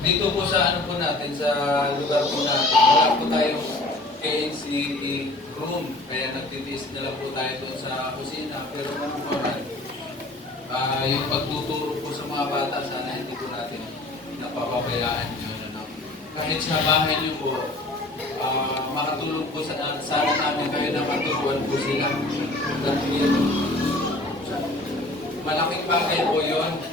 Dito po sa ano po natin, sa lugar po natin, wala po tayong KNC room. Kaya nagtitiis na lang po tayo doon sa kusina. Pero ano po yung pagtuturo po sa mga bata, sana hindi po natin napapabayaan yun. Ano. Kahit sa bahay niyo po, makatulong po sana namin kayo na maturuan po sila. Dahil malaking bagay po yun,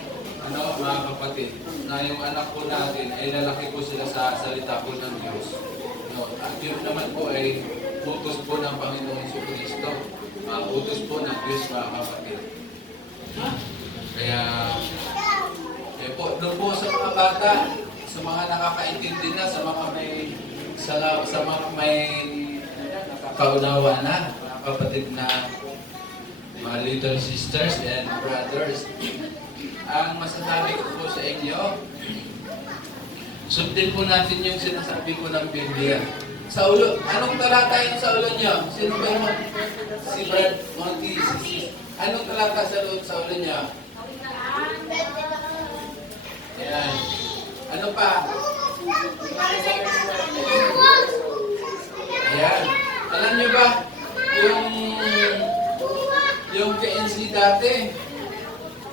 ano, mga kapatid, na yung anak po natin ay lalaki po sila sa salita po ng Diyos. No? At yun naman po ay utos po ng Panginoong Jesucristo. Utos po ng Diyos, mga kapatid. Kaya, po, doon po sa mga bata, sa mga nakakaintindi na, sa mga may kaunawa na, mga kapatid na mga little sisters and brothers, ang masasabi ko po sa inyo, sundin po natin yung sinasabi ko ng Biblia. Sa ulo, anong talata yung sa ulo niyo? Sino ba yung si Brad Monty? Anong talata sa ulo niyo? Ayan. Ano pa? Ayan. Alam niyo ba, yung KNC dati,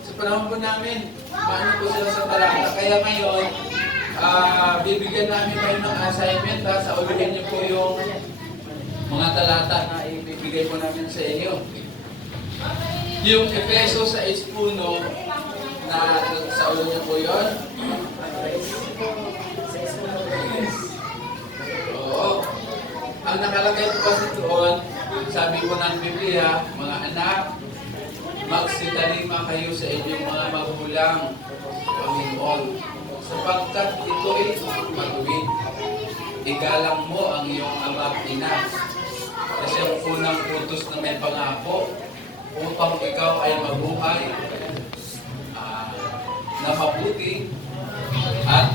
sa panahon po namin, paano po sila sa talata. Kaya ngayon, bibigyan namin kayo ng assignment. Sa ulihin niyo po yung mga talata na ibibigay po namin sa inyo. Yung Efeso 6:1 na sa ulo niyo po yun. Oo. Ang nakalagay po kasi doon, sabi po ng Biblia, mga anak, magsitalima kayo sa inyong mga magulang, Panginoon, sapagkat ito'y matuwid. Igalang mo ang iyong ama at ina. Kasi ang unang utos na may pangako, upang ikaw ay mabuhay na mabuti at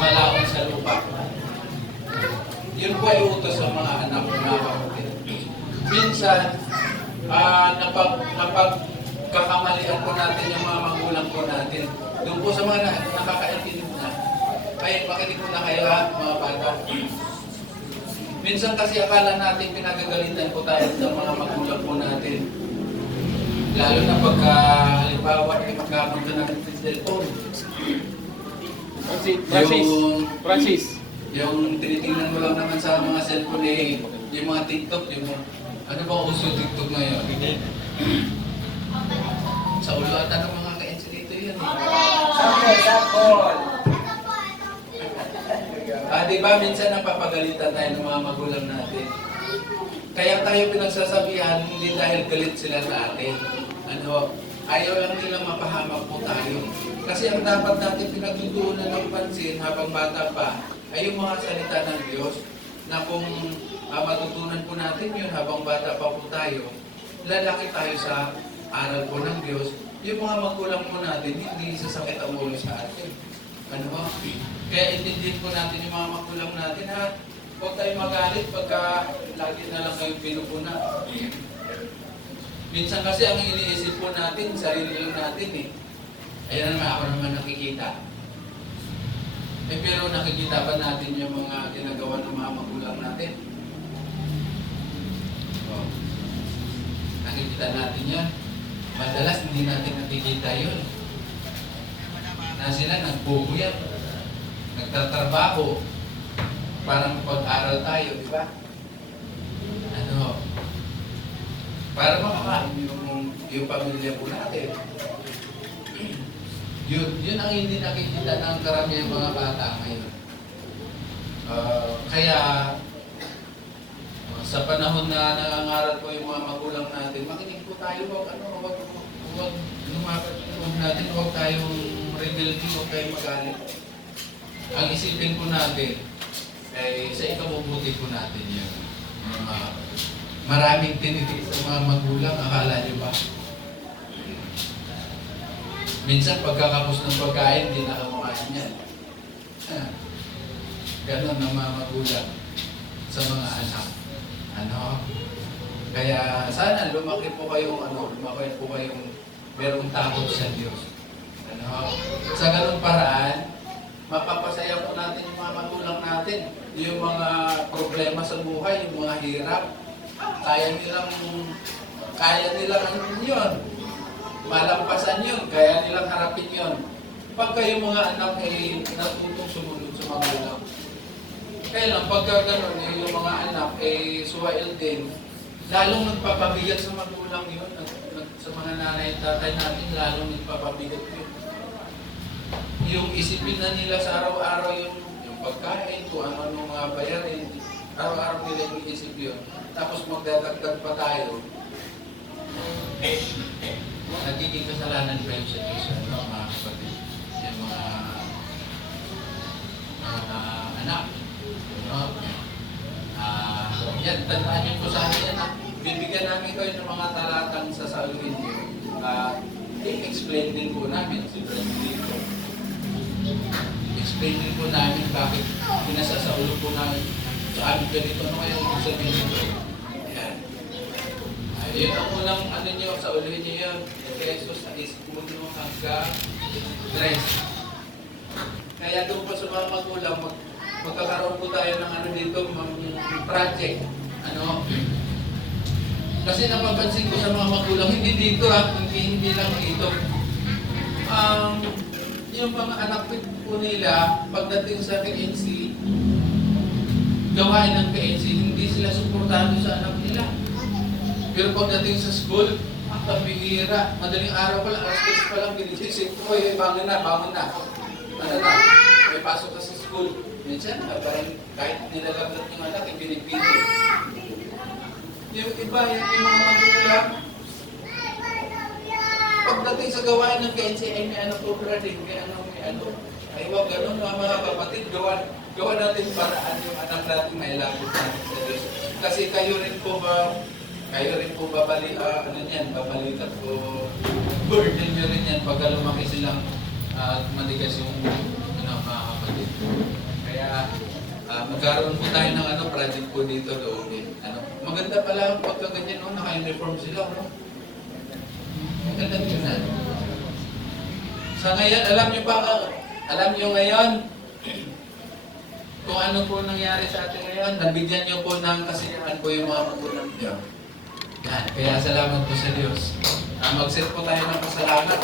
malaon sa lupa. Yun po ay utos sa mga anak ng mga kapatid. Minsan, napagkakamalian po natin yung mga magulang po natin. Doon po sa mga nakakaintindi na. Ay, makinig po na kayo ha, mga bata. Minsan kasi akala natin pinagagalitan po tayo ng mga magulang po natin. Lalo na pagka, halimbawa, magkapunta na ng cellphone. Francis. Yung tinitingnan mo lang naman sa mga cellphone eh, yung mga TikTok, yung mga, ano ba uso TikTok ngayon? Sa ulo ata ng mga ka-NC dito yun eh. Sample. Diba minsan napapagalitan tayo ng mga magulang natin. Kaya tayo pinagsasabihan, hindi dahil galit sila sa atin. Ano, ayaw lang nilang mapahamak po tayo. Kasi ang dapat natin pinagtutuunan ng pansin habang bata pa, ay yung mga salita ng Diyos na kung matutunan po natin yun habang bata pa po tayo, lalaki tayo sa aral po ng Diyos, yung mga magulang po natin, hindi sasakit ang ulo sa atin. Ano ba? Kaya intindihin po natin yung mga magulang natin, ha? Huwag tayo magalit pagka lagi na lang kayong pinupuna. Minsan kasi ang iniisip po natin, sarili lang natin eh. Ayan naman, ako naman nakikita. Pero nakikita ba natin yung mga ginagawa ng mga magulang natin? Oh. Nakikita natin yan. Madalas hindi natin nakikita yun. Na sila nagbubuyat, nagtatrabaho, para pag-aral tayo, di ba? Ano? Para makakain yung pamilya po natin. Yun ang hindi nakikita ng karamihang mga bata ngayon. Kaya, sa panahon na nangangaral po yung mga magulang natin, makinig po tayo, huwag lumapat natin, huwag tayong rebelde, huwag tayong magalit. Ang isipin po natin, ay sa ikabubuti po natin yun. Maraming tinitig sa mga magulang, akala nyo ba? Minsan pagkakapos ng pagkain, hindi nakamakain yan. Ganon ang mga magulang sa mga anak. Ano? Kaya sana lumaki po kayong merong takot sa Diyos. Ano? Sa ganung paraan, mapapasaya po natin. Yung mga problema sa buhay, yung mga hirap, kaya nilang ano yun, malampasan yun, kaya nilang harapin yun. Pagka yung mga anak ay natutong sumunod sa magulang. Kaya lang, pagka gano'n, yung mga anak ay suwail din, lalong nagpapabigat sa magulang yun, sa mga nanay at tatay natin, lalong nagpapabigat yun. Yung isipin na nila sa araw-araw yung pagkain, kung ano mga bayarin, araw-araw nila yung isip yun. Tapos magdadagdag pa tayo. Nagiging kasalanan pa yun sa Diyos, mga kapatid. Yung mga anak. Yan, tandaan niyo po sa akin yan. Bibigyan namin kayo ng mga talatang sasaluhin niyo. I-explain din po namin si Brad dito. Explain din po namin bakit pinasasaulo po namin sa amin ganito. Ano kaya ibig sabihin nito? Ayan. Yun ang unang ano nyo, sa ulihin nyo yun. Jesus is puno hanggang tres. Kaya doon po sa mga magulang, magkakaroon po tayo ng ano dito, project. Ano? Kasi napapansin ko sa mga magulang, hindi dito hindi lang dito. Yung mga anak po nila, pagdating sa KNC, gawain ng KNC, hindi sila suportado sa anak nila. Pero pagdating sa school, ang kabihira. Madaling araw pa lang, alas 10 pa lang, ginisip ko, bangon na. Ano na, may pasok ka sa school. Minsan, parang kahit nilalagnat yung anak, ipinipili. Yung iba, yung mga magulang, pagdating sa gawain ng KNC, ay may ano po din, may ano. Ay wag ganun mga kapatid, gawa natin paraan yung anak natin may labot natin sa Diyos. Kasi kayo rin po babalikat o burden nyo rin yan pagka lumaki silang matigas yung mga kapatid. Kaya magkaroon po tayo ng project po dito doon. Maganda pala pagka ganyan, naka-uniform sila. Maganda yun na. Sa ngayon, alam nyo ngayon, kung ano po nangyari sa atin ngayon, nabigyan nyo po ng kasiyahan po yung mga magulang nyo. Yan. Kaya salamat po sa Diyos. Mag-set po tayo ng pasalamat.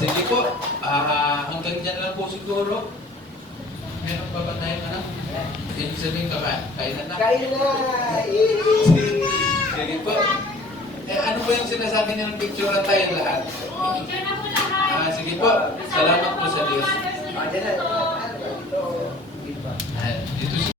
Sige po, hanggang dyan lang po siguro. Meron pa ba tayong anak? Ibig sabihin ka, kailan na? Sige po. Ano po yung sinasabi niyo ng picture na tayo lahat? Sige po, salamat po sa Diyos. Dito